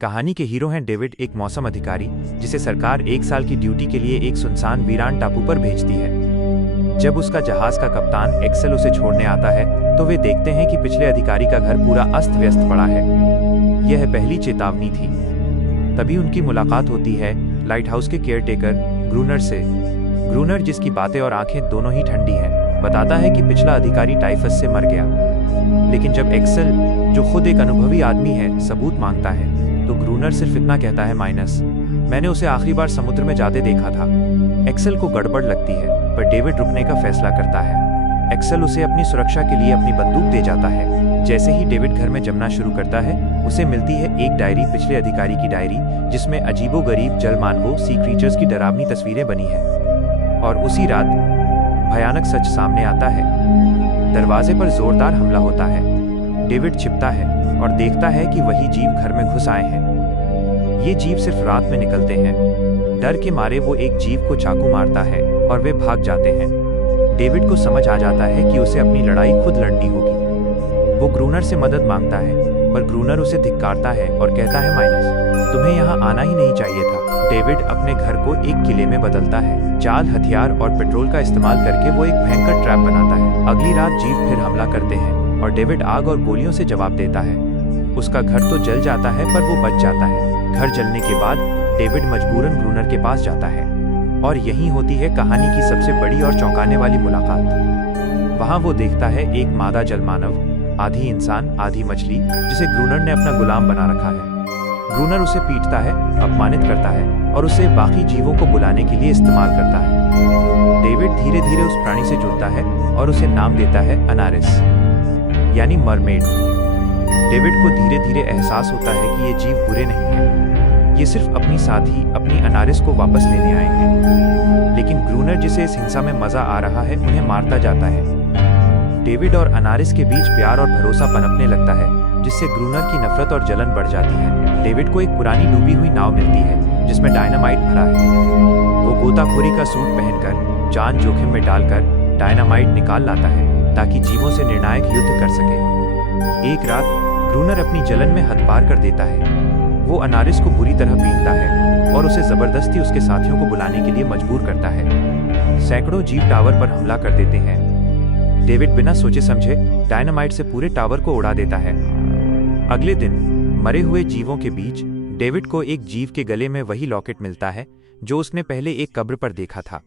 कहानी के हीरो हैं डेविड, एक मौसम अधिकारी जिसे सरकार 1 साल की ड्यूटी के लिए एक सुनसान वीरान टापू पर भेजती है। जब उसका जहाज का कप्तान एक्सेल उसे छोड़ने आता है तो वे देखते हैं कि पिछले अधिकारी का घर पूरा अस्त व्यस्त पड़ा है। यह पहली चेतावनी थी। तभी उनकी मुलाकात होती है लाइट हाउस के केयरटेकर ग्रूनर से। ग्रूनर, जिसकी बातें और आंखें दोनों ही ठंडी हैं, बताता है कि पिछला अधिकारी टाइफस से मर गया। लेकिन जब एक्सेल, जो खुद एक अनुभवी आदमी है, सबूत मांगता है तो ग्रूनर सिर्फ इतना कहता है, मैंने उसे आखिरी बार समुद्र में जाते देखा था। एक्सेल को गड़बड़ लगती है, पर डेविड रुकने का फैसला करता है। एक्सेल उसे अपनी सुरक्षा के लिए अपनी बंदूक दे जाता है। जैसे ही डेविड घर में जमना शुरू करता है, उसे मिलती है एक डायरी, पिछले अधिकारी की डायरी, जिसमें अजीबोगरीब जलमानवों, सी क्रीचर्स की डरावनी तस्वीरें बनी है। और उसी रात भयानक सच सामने आता है। दरवाजे पर जोरदार हमला होता है। डेविड छिपता है और देखता है कि वही जीव घर में घुस आए हैं। ये जीव सिर्फ रात में निकलते हैं। डर के मारे वो एक जीव को चाकू मारता है और वे भाग जाते हैं। डेविड को समझ आ जाता है कि उसे अपनी लड़ाई खुद लड़नी होगी। वो ग्रूनर से मदद मांगता है, पर ग्रूनर उसे धिक्कारता है और कहता है, तुम्हें यहाँ आना ही नहीं चाहिए था। डेविड अपने घर को एक किले में बदलता है। जाल, हथियार और पेट्रोल का इस्तेमाल करके वो एक भयंकर ट्रैप बनाता है। अगली रात जीव फिर हमला करते हैं और डेविड आग और गोलियों से जवाब देता है। उसका घर तो जल जाता है, पर वो बच जाता है। घर जलने के बाद डेविड मजबूरन ग्रूनर के पास जाता है और यहीं होती है कहानी की सबसे बड़ी और चौंकाने वाली मुलाकात। वहाँ वो देखता है एक मादा जलमानव, आधी इंसान आधी मछली, जिसे ग्रूनर ने अपना गुलाम बना रखा है। ग्रूनर उसे पीटता है, अपमानित करता है और उसे बाकी जीवों को बुलाने के लिए इस्तेमाल करता है। डेविड धीरे धीरे उस प्राणी से जुड़ता है और उसे नाम देता है अनारिस, यानी मरमेड। डेविड को धीरे धीरे एहसास होता है कि ये जीव बुरे नहीं हैं। ये सिर्फ अपनी साथी, अपनी अनारिस को वापस लेने आए हैं। लेकिन ग्रूनर, जिसे इस हिंसा में मजा आ रहा है, उन्हें मारता जाता है। डेविड और अनारिस के बीच प्यार और भरोसा पनपने लगता है, जिससे ग्रूनर की नफरत और जलन बढ़ जाती है। डेविड को एक पुरानी डूबी हुई नाव मिलती है जिसमें डायनामाइट भरा है। वो गोताखोरी का सूट पहनकर, जान जोखिम में डालकर डायनामाइट निकाल लाता है ताकि जीवों से निर्णायक युद्ध कर सके। एक रात ग्रूनर अपनी जलन में हद पार कर देता है। वो अनारिस को बुरी तरह पीटता है और उसे जबरदस्ती उसके साथियों को बुलाने के लिए मजबूर करता है। सैकड़ों जीव टावर पर हमला कर देते हैं। डेविड बिना सोचे समझे डायनामाइट से पूरे टावर को उड़ा देता है। अगले दिन मरे हुए जीवों के बीच डेविड को एक जीव के गले में वही लॉकेट मिलता है जो उसने पहले एक कब्र पर देखा था।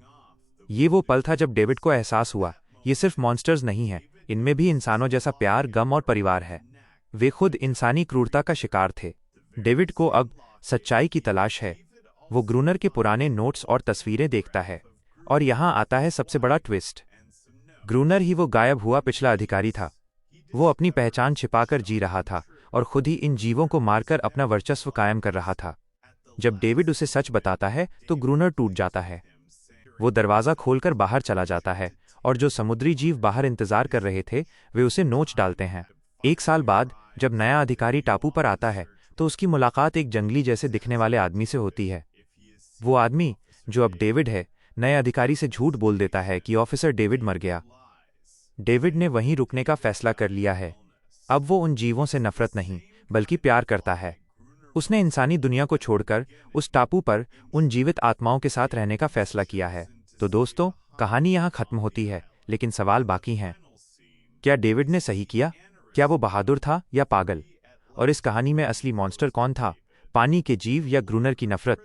ये वो पल था जब डेविड को एहसास हुआ, ये सिर्फ मॉन्स्टर्स नहीं हैं, इनमें भी इंसानों जैसा प्यार, गम और परिवार है। वे खुद इंसानी क्रूरता का शिकार थे। डेविड को अब सच्चाई की तलाश है। वो ग्रूनर के पुराने नोट्स और तस्वीरें देखता है और यहाँ आता है सबसे बड़ा ट्विस्ट। ग्रूनर ही वो गायब हुआ पिछला अधिकारी था। वो अपनी पहचान छिपाकर जी रहा था और खुद ही इन जीवों को मारकर अपना वर्चस्व कायम कर रहा था। जब डेविड उसे सच बताता है तो ग्रूनर टूट जाता है। वो दरवाज़ा खोलकर बाहर चला जाता है और जो समुद्री जीव बाहर इंतजार कर रहे थे वे उसे नोच डालते हैं। 1 साल बाद जब नया अधिकारी टापू पर आता है तो उसकी मुलाकात एक जंगली जैसे दिखने वाले आदमी से होती है। वो आदमी, जो अब डेविड है, नए अधिकारी से झूठ बोल देता है कि ऑफिसर डेविड मर गया। डेविड ने वहीं रुकने का फैसला कर लिया है। अब वो उन जीवों से नफरत नहीं बल्कि प्यार करता है। उसने इंसानी दुनिया को छोड़कर उस टापू पर उन जीवित आत्माओं के साथ रहने का फैसला किया है। तो दोस्तों, कहानी यहाँ खत्म होती है, लेकिन सवाल बाकी हैं। क्या डेविड ने सही किया? क्या वो बहादुर था या पागल? और इस कहानी में असली मॉन्स्टर कौन था, पानी के जीव या ग्रूनर की नफरत?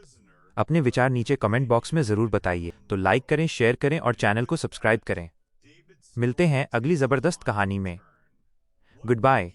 अपने विचार नीचे कमेंट बॉक्स में ज़रूर बताइए। तो लाइक करें, शेयर करें और चैनल को सब्सक्राइब करें। मिलते हैं अगली ज़बरदस्त कहानी में। Good bye.